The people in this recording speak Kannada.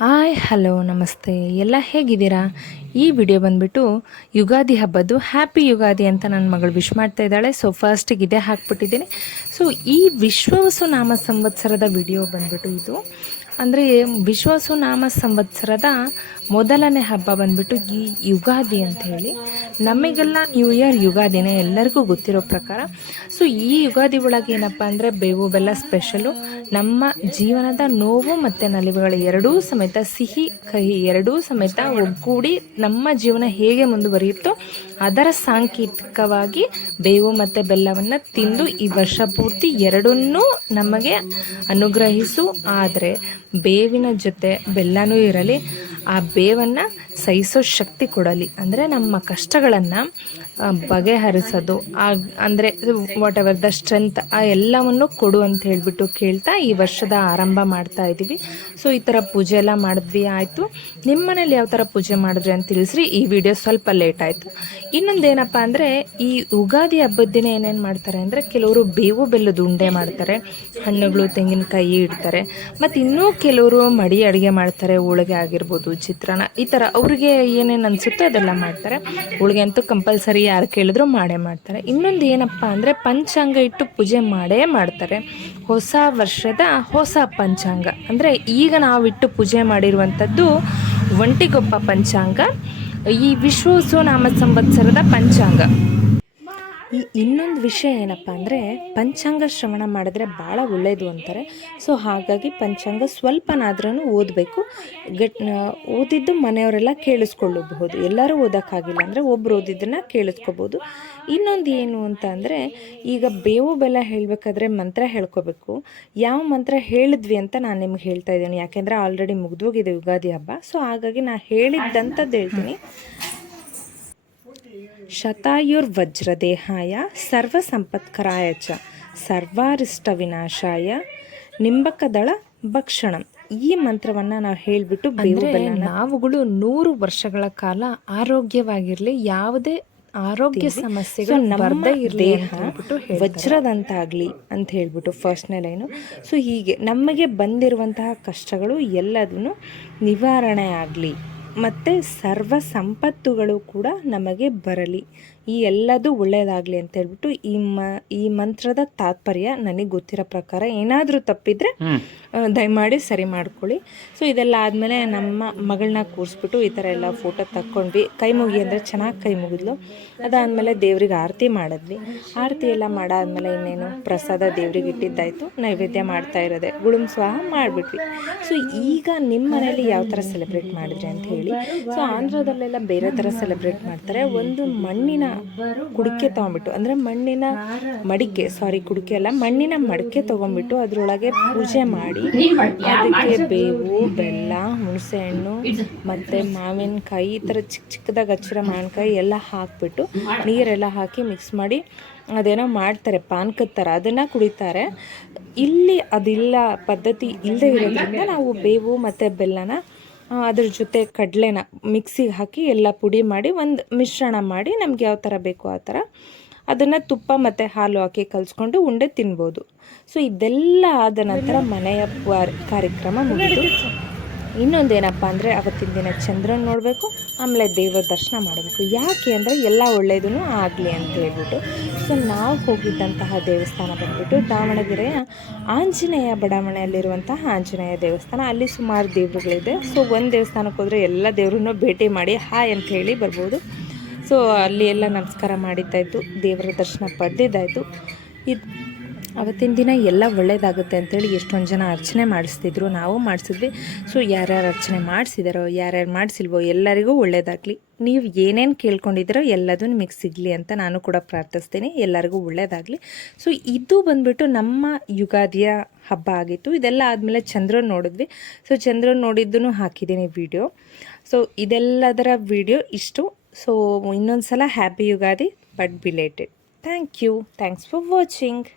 ಹಾಯ್ ಹಲೋ ನಮಸ್ತೆ ಎಲ್ಲ ಹೇಗಿದ್ದೀರಾ. ಈ ವಿಡಿಯೋ ಬಂದುಬಿಟ್ಟು ಯುಗಾದಿ ಹಬ್ಬದ್ದು ಹ್ಯಾಪಿ ಯುಗಾದಿ ಅಂತ ನನ್ನ ಮಗಳು ವಿಶ್ ಮಾಡ್ತಾ ಇದ್ದಾಳೆ. ಸೊ ಫಸ್ಟಿಗೆ ಇದೇ ಹಾಕ್ಬಿಟ್ಟಿದ್ದೀನಿ. ಸೊ ಈ ವಿಶ್ವವಸು ನಾಮ ಸಂವತ್ಸರದ ವಿಡಿಯೋ ಬಂದುಬಿಟ್ಟು ಇದು ಅಂದರೆ ವಿಶ್ವವಸು ನಾಮ ಸಂವತ್ಸರದ ಮೊದಲನೇ ಹಬ್ಬ ಬಂದುಬಿಟ್ಟು ಈ ಯುಗಾದಿ ಅಂತ ಹೇಳಿ. ನಮಗೆಲ್ಲ ನ್ಯೂ ಇಯರ್ ಯುಗಾದಿನೇ ಎಲ್ಲರಿಗೂ ಗೊತ್ತಿರೋ ಪ್ರಕಾರ. ಸೊ ಈ ಯುಗಾದಿ ಒಳಗೆ ಏನಪ್ಪ ಅಂದರೆ ಬೇವು ಬೆಲ್ಲ ಸ್ಪೆಷಲು. ನಮ್ಮ ಜೀವನದ ನೋವು ಮತ್ತು ನಲಿವುಗಳು ಎರಡೂ ಸಮೇತ, ಸಿಹಿ ಕಹಿ ಎರಡೂ ಸಮೇತ ಒಗ್ಗೂಡಿ ನಮ್ಮ ಜೀವನ ಹೇಗೆ ಮುಂದುವರಿಯುತ್ತೋ ಅದರ ಸಾಂಕೇತಿಕವಾಗಿ ಬೇವು ಮತ್ತು ಬೆಲ್ಲವನ್ನು ತಿಂದು ಈ ವರ್ಷ ಪೂರ್ತಿ ಎರಡನ್ನೂ ನಮಗೆ ಅನುಗ್ರಹಿಸು. ಆದರೆ ಬೇವಿನ ಜೊತೆ ಬೆಲ್ಲನೂ ಇರಲಿ, ಆ ಬೇವನ್ನು ಸಹಿಸೋ ಶಕ್ತಿ ಕೊಡಲಿ. ಅಂದರೆ ನಮ್ಮ ಕಷ್ಟಗಳನ್ನು ಬಗೆಹರಿಸೋದು ಅಂದರೆ ವಾಟ್ ಎವರ್ ದ ಸ್ಟ್ರೆಂತ್ ಆ ಎಲ್ಲವನ್ನು ಕೊಡು ಅಂತ ಹೇಳಿಬಿಟ್ಟು ಕೇಳ್ತಾ ಈ ವರ್ಷದ ಆರಂಭ ಮಾಡ್ತಾ ಇದ್ದೀವಿ. ಸೊ ಈ ಥರ ಪೂಜೆ ಎಲ್ಲ ಮಾಡಿದ್ವಿ ಆಯಿತು. ನಿಮ್ಮ ಮನೇಲಿ ಯಾವ ಥರ ಪೂಜೆ ಮಾಡಿದ್ರಿ ಅಂತ ತಿಳಿಸ್ರಿ. ಈ ವಿಡಿಯೋ ಸ್ವಲ್ಪ ಲೇಟ್ ಆಯಿತು. ಇನ್ನೊಂದೇನಪ್ಪ ಅಂದರೆ ಈ ಯುಗಾದಿ ಹಬ್ಬದ ದಿನ ಏನೇನು ಮಾಡ್ತಾರೆ ಅಂದರೆ ಕೆಲವರು ಬೇವು ಬೆಲ್ಲದ ಉಂಡೆ ಮಾಡ್ತಾರೆ, ಹಣ್ಣುಗಳು ತೆಂಗಿನಕಾಯಿ ಇಡ್ತಾರೆ, ಮತ್ತು ಇನ್ನೂ ಕೆಲವರು ಮಡಿ ಅಡುಗೆ ಮಾಡ್ತಾರೆ. ಹೋಳಿಗೆ ಆಗಿರ್ಬೋದು, ಚಿತ್ರಾನ್ನ, ಈ ಥರ ಅವ್ರಿಗೆ ಏನೇನು ಅನಿಸುತ್ತೋ ಅದೆಲ್ಲ ಮಾಡ್ತಾರೆ. ಹೋಳಿಗೆ ಅಂತೂ ಕಂಪಲ್ಸರಿ ಯಾರು ಕೇಳಿದ್ರು ಮಾಡೇ ಮಾಡ್ತಾರೆ. ಇನ್ನೊಂದು ಏನಪ್ಪ ಅಂದರೆ ಪಂಚಾಂಗ ಇಟ್ಟು ಪೂಜೆ ಮಾಡೇ ಮಾಡ್ತಾರೆ. ಹೊಸ ವರ್ಷದ ಹೊಸ ಪಂಚಾಂಗ ಅಂದರೆ ಈಗ ನಾವಿಟ್ಟು ಪೂಜೆ ಮಾಡಿರುವಂಥದ್ದು ಒಂಟಿಗೊಪ್ಪ ಪಂಚಾಂಗ, ಈ ವಿಶ್ವವಸು ನಾಮ ಸಂವತ್ಸರದ ಪಂಚಾಂಗ. ಇನ್ನೊಂದು ವಿಷಯ ಏನಪ್ಪ ಅಂದರೆ ಪಂಚಾಂಗ ಶ್ರವಣ ಮಾಡಿದ್ರೆ ಭಾಳ ಒಳ್ಳೆಯದು ಅಂತಾರೆ. ಸೊ ಹಾಗಾಗಿ ಪಂಚಾಂಗ ಸ್ವಲ್ಪನಾದ್ರೂ ಓದಬೇಕು. ಓದಿದ್ದು ಮನೆಯವರೆಲ್ಲ ಕೇಳಿಸ್ಕೊಳ್ಳಬಹುದು. ಎಲ್ಲರೂ ಓದೋಕ್ಕಾಗಿಲ್ಲ ಅಂದರೆ ಒಬ್ರು ಓದಿದ್ದನ್ನು ಕೇಳಿಸ್ಕೋಬೋದು. ಇನ್ನೊಂದು ಏನು ಅಂತ ಅಂದರೆ ಈಗ ಬೇವು ಬೆಲ್ಲ ಹೇಳಬೇಕಾದ್ರೆ ಮಂತ್ರ ಹೇಳ್ಕೋಬೇಕು. ಯಾವ ಮಂತ್ರ ಹೇಳಿದ್ವಿ ಅಂತ ನಾನು ನಿಮ್ಗೆ ಹೇಳ್ತಾ ಇದ್ದೀನಿ, ಯಾಕೆಂದರೆ ಆಲ್ರೆಡಿ ಮುಗಿದೋಗಿದೆ ಯುಗಾದಿ ಹಬ್ಬ. ಸೊ ಹಾಗಾಗಿ ನಾನು ಹೇಳಿದ್ದಂಥದ್ದು ಹೇಳ್ತೀನಿ. ಶತಾಯುರ್ವಜ್ರದೇಹಾಯ ಸರ್ವಸಂಪತ್ಕರಾಯ ಚ ಸರ್ವಾರಿಷ್ಟ ವಿನಾಶಾಯ ನಿಂಬಕದಳ ಭಕ್ಷಣಂ. ಈ ಮಂತ್ರವನ್ನು ನಾವು ಹೇಳಿಬಿಟ್ಟು ಬೇವು ಬೆಲ್ಲ ನಾವುಗಳು 100 ವರ್ಷಗಳ ಕಾಲ ಆರೋಗ್ಯವಾಗಿರಲಿ, ಯಾವುದೇ ಆರೋಗ್ಯ ಸಮಸ್ಯೆಗಳು ಬರದೇ ಇರಲಿ, ವಜ್ರದಂತಾಗಲಿ ಅಂತ ಹೇಳ್ಬಿಟ್ಟು ಫಸ್ಟ್ನೇ ಲೈನು. ಸೊ ಹೀಗೆ ನಮಗೆ ಬಂದಿರುವಂತಹ ಕಷ್ಟಗಳು ಎಲ್ಲದೂ ನಿವಾರಣೆ ಆಗಲಿ ಮತ್ತು ಸರ್ವ ಸಂಪತ್ತುಗಳು ಕೂಡ ನಮಗೆ ಬರಲಿ, ಈ ಎಲ್ಲದೂ ಒಳ್ಳೆಯದಾಗಲಿ ಅಂತ ಹೇಳ್ಬಿಟ್ಟು ಈ ಮಂತ್ರದ ತಾತ್ಪರ್ಯ ನನಗೆ ಗೊತ್ತಿರೋ ಪ್ರಕಾರ. ಏನಾದರೂ ತಪ್ಪಿದರೆ ದಯಮಾಡಿ ಸರಿ ಮಾಡ್ಕೊಳ್ಳಿ. ಸೊ ಇದೆಲ್ಲ ಆದಮೇಲೆ ನಮ್ಮ ಮಗಳನ್ನ ಕೂರಿಸ್ಬಿಟ್ಟು ಈ ಥರ ಎಲ್ಲ ಫೋಟೋ ತಕ್ಕೊಂಡ್ವಿ. ಕೈ ಮುಗಿ ಅಂದರೆ ಚೆನ್ನಾಗಿ ಕೈ ಮುಗಿದ್ಲು. ಅದಾದಮೇಲೆ ದೇವ್ರಿಗೆ ಆರತಿ ಮಾಡಿದ್ವಿ. ಆರತಿ ಎಲ್ಲ ಮಾಡಾದ್ಮೇಲೆ ಇನ್ನೇನು ಪ್ರಸಾದ ದೇವ್ರಿಗೆ ಇಟ್ಟಿದ್ದಾಯಿತು. ನೈವೇದ್ಯ ಮಾಡ್ತಾ ಇರೋದೆ ಗುಳುಂ ಸ್ವಾಹ ಮಾಡಿಬಿಟ್ವಿ. ಸೊ ಈಗ ನಿಮ್ಮ ಮನೇಲಿ ಯಾವ ಥರ ಸೆಲೆಬ್ರೇಟ್ ಮಾಡಿದ್ರಿ ಅಂತ ಹೇಳಿ. ಸೊ ಆಂಧ್ರದಲ್ಲೆಲ್ಲ ಬೇರೆ ಥರ ಸೆಲೆಬ್ರೇಟ್ ಮಾಡ್ತಾರೆ. ಒಂದು ಮಣ್ಣಿನ ಕುಡಿಕೆ ತೊಗೊಂಬಿಟ್ಟು, ಅಂದರೆ ಮಣ್ಣಿನ ಮಡಿಕೆ, ಕುಡಿಕೆ ಅಲ್ಲ, ಮಣ್ಣಿನ ಮಡಿಕೆ ತೊಗೊಂಬಿಟ್ಟು ಅದರೊಳಗೆ ಪೂಜೆ ಮಾಡಿ ಅದಕ್ಕೆ ಬೇವು ಬೆಲ್ಲ ಹುಣಸೆಹಣ್ಣು ಮತ್ತು ಮಾವಿನಕಾಯಿ, ಈ ಥರ ಚಿಕ್ಕ ಚಿಕ್ಕದಾಗಿ ಹಚ್ಚಿರೋ ಮಾವಿನಕಾಯಿ ಎಲ್ಲ ಹಾಕಿಬಿಟ್ಟು ನೀರೆಲ್ಲ ಹಾಕಿ ಮಿಕ್ಸ್ ಮಾಡಿ ಅದೇನೋ ಮಾಡ್ತಾರೆ ಪಾನಕದ ಥರ, ಅದನ್ನು ಕುಡಿತಾರೆ. ಇಲ್ಲಿ ಅದಿಲ್ಲ, ಪದ್ಧತಿ ಇಲ್ಲದೆ ಇರೋದ್ರಿಂದ ನಾವು ಬೇವು ಮತ್ತು ಬೆಲ್ಲನ ಅದ್ರ ಜೊತೆ ಕಡಲೆನ ಮಿಕ್ಸಿಗೆ ಹಾಕಿ ಎಲ್ಲ ಪುಡಿ ಮಾಡಿ ಒಂದು ಮಿಶ್ರಣ ಮಾಡಿ ನಮ್ಗೆ ಯಾವ ಥರ ಬೇಕೋ ಆ ಥರ ಅದನ್ನು ತುಪ್ಪ ಮತ್ತು ಹಾಲು ಹಾಕಿ ಕಲಿಸ್ಕೊಂಡು ಉಂಡೆ ತಿನ್ಬೋದು. ಸೊ ಇದೆಲ್ಲ ಆದ ನಂತರ ಮನೆಯ ಕಾರ್ಯಕ್ರಮ ಮುಗಿದು ಇನ್ನೊಂದೇನಪ್ಪ ಅಂದರೆ ಅವತ್ತಿನ ದಿನ ಚಂದ್ರನ ನೋಡಬೇಕು, ಆಮೇಲೆ ದೇವರ ದರ್ಶನ ಮಾಡಬೇಕು. ಯಾಕೆ ಅಂದರೆ ಎಲ್ಲ ಒಳ್ಳೆಯದೂ ಆಗಲಿ ಅಂತ ಹೇಳ್ಬಿಟ್ಟು. ಸೊ ನಾವು ಹೋಗಿದ್ದಂತಹ ದೇವಸ್ಥಾನ ಬಂದುಬಿಟ್ಟು ದಾವಣಗೆರೆಯ ಆಂಜನೇಯ ಬಡಾವಣೆಯಲ್ಲಿರುವಂತಹ ಆಂಜನೇಯ ದೇವಸ್ಥಾನ. ಅಲ್ಲಿ ಸುಮಾರು ದೇವರುಗಳಿದೆ. ಸೊ ಒಂದು ದೇವಸ್ಥಾನಕ್ಕೆ ಹೋದರೆ ಎಲ್ಲ ದೇವ್ರನ್ನೂ ಭೇಟಿ ಮಾಡಿ ಹಾಯ್ ಅಂತ ಹೇಳಿ ಬರ್ಬೋದು. ಸೊ ಅಲ್ಲಿ ಎಲ್ಲ ನಮಸ್ಕಾರ ಮಾಡಿದ್ದಾಯಿತು, ದೇವರ ದರ್ಶನ ಪಡೆದಿದ್ದಾಯಿತು. ಅವತ್ತಿನ ದಿನ ಎಲ್ಲ ಒಳ್ಳೆಯದಾಗುತ್ತೆ ಅಂಥೇಳಿ ಎಷ್ಟೊಂದು ಜನ ಅರ್ಚನೆ ಮಾಡಿಸ್ತಿದ್ರು, ನಾವು ಮಾಡಿಸಿದ್ವಿ. ಸೊ ಯಾರ್ಯಾರು ಅರ್ಚನೆ ಮಾಡಿಸಿದಾರೋ ಯಾರ್ಯಾರು ಮಾಡಿಸಿಲ್ವೋ ಎಲ್ಲರಿಗೂ ಒಳ್ಳೆಯದಾಗಲಿ. ನೀವು ಏನೇನು ಕೇಳ್ಕೊಂಡಿದ್ದೀರೋ ಎಲ್ಲದೂ ನಿಮಗೆ ಸಿಗಲಿ ಅಂತ ನಾನು ಕೂಡ ಪ್ರಾರ್ಥಿಸ್ತೀನಿ. ಎಲ್ಲರಿಗೂ ಒಳ್ಳೆಯದಾಗಲಿ. ಸೊ ಇದು ಬಂದುಬಿಟ್ಟು ನಮ್ಮ ಯುಗಾದಿಯ ಹಬ್ಬ ಆಗಿತ್ತು. ಇದೆಲ್ಲ ಆದಮೇಲೆ ಚಂದ್ರನ ನೋಡಿದ್ವಿ. ಸೊ ಚಂದ್ರನ ನೋಡಿದ್ದೂ ಹಾಕಿದ್ದೀನಿ ವಿಡಿಯೋ. ಸೊ ಇದೆಲ್ಲದರ ವಿಡಿಯೋ ಇಷ್ಟು. ಸೊ ಇನ್ನೊಂದು ಸಲ happy Ugadi but belated. Thank you. Thanks for watching.